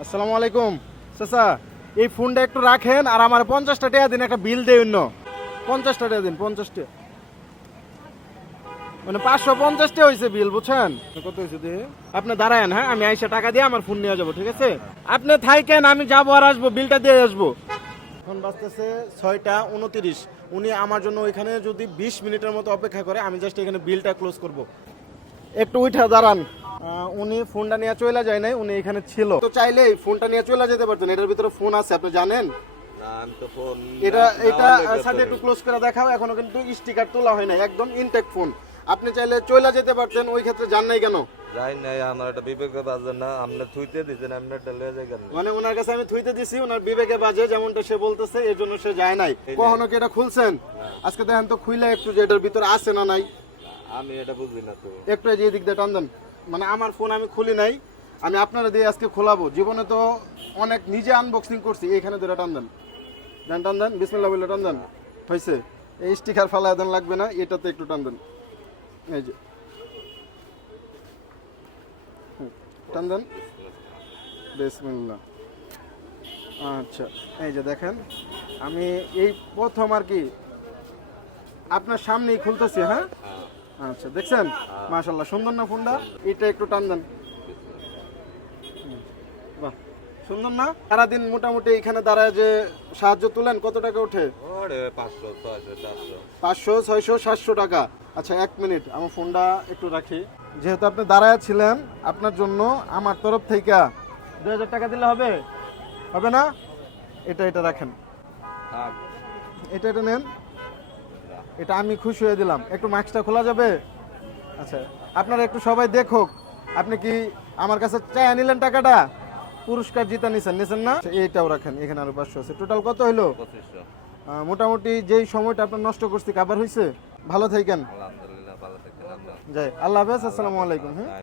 আসসালামু আলাইকুম চাচা, এই ফোনটা একটু রাখেন আর আমার 50টা টাকা দিন, একটা বিল দেয় অন্য 50টা টাকা দিন। 50টা মানে 550টা হয়েছে বিল, বুঝছেন কত হয়েছে দেখে? আপনি দাঁড়ায়েন, হ্যাঁ আমি আইসা টাকা দিয়ে আমার ফোন নিয়ে যাবো, ঠিক আছে? আপনি থাকেন, আমি যাবো আর আসবো, বিলটা দিয়ে আসবো। এখন বাজতেছে 6টা 29। উনি আমার জন্য ওইখানে যদি 20 মিনিটের মতো অপেক্ষা করে, আমি জাস্ট এখানে বিলটা ক্লোজ করব। একটু উঠা দাঁড়ান। উনি ফোনটা নিয়ে চলে যায় নাই, উনি এখানে ছিল তো, চাইলে ফোনটা নিয়ে চলে যেতে পারতেন। এটার ভিতরে ফোন আছে, আপনি জানেন? না, আমি তো ফোন এটা এটা নেওয়ার লেগে সাথে তো- একটু ক্লোজ করে দেখাও, এখনো কিন্তু স্টিকার তোলা হয় নাই, একদম ইনটেক্ট ফোন। আপনি চাইলে চলে যেতে পারতেন, ওই ক্ষেত্রে যান নাই কেন? যাই নাই, আমার এটা বিবেকে বাজে না। আপনি থুইতে দিছেন, আপনি এটা লয়ে যাই কেন? মানে ওনার কাছে আমি থুইতে দিছি, ওনার বিবেকে বাজে যেমনটা সে বলতেছে, এর জন্য সে যায় নাই। কখনো কি এটা খুলছেন? আজকে দেখেন তো খুইলে একটু যে এটার ভিতরে আছে না নাই। আমি এটা বুঝি না তো। একটু এই যে এদিক দিয়ে টান দেন। মানে আমার ফোন আমি খুলি নাই, আমি আপনারা দিয়ে আজকে খোলাবো। জীবনে তো অনেক নিজে আনবক্সিং করছি। এইখানে ধরে টান দেন, দেন টান দেন, বিসমিল্লাহ বলে টান দেন। হয়েছে? এই স্টিকার ফালা দেন লাগবে না, এটাতে একটু টান দেন। এই যে টান দেন, বিসমিল্লাহ। আচ্ছা, এই যে দেখেন, আমি এই প্রথম আর কি আপনার সামনেই খুলতেছি। হ্যাঁ, আচ্ছা দেখছেন, মাশাআল্লাহ সুন্দর না ফোনটা? এটা একটু টান দেন। বাহ, সুন্দর না? সারাদিন মোটামুটি এখানে দাঁড়ায় যে সাহায্য তুলেন, কত টাকা ওঠে? ওরে 500 600 400। 500 600 700 টাকা। আচ্ছা, 1 মিনিট, আমার ফোনটা একটু রাখি। যেহেতু আপনি দাঁড়ায় ছিলেন, আপনার জন্য আমার তরফ থেকে 2000 টাকা দিলে হবে? হবে না? এটা রাখেন, থাক। এটা নেন। এটা আমি খুশি হয়ে দিলাম। একটু মাস্কটা খোলা যাবে? আচ্ছা, আপনারা একটু সবাই দেখুক। আপনি কি আমার কাছে চাই নিলেন টাকাটা? পুরস্কার জিতে নিছেন না? আচ্ছা, এইটাও রাখেন, এখানে আরো 500 আছে। টোটাল কত হইলো? 2500। মোটামুটি যেই সময়টা আপনার নষ্ট করছি কাবার হয়েছে। ভালো থাকেন। আলহামদুলিল্লাহ, ভালো থাকেন আপনারা। যাই, আল্লাহ হাফেজ, আসসালামু আলাইকুম। হ্যাঁ।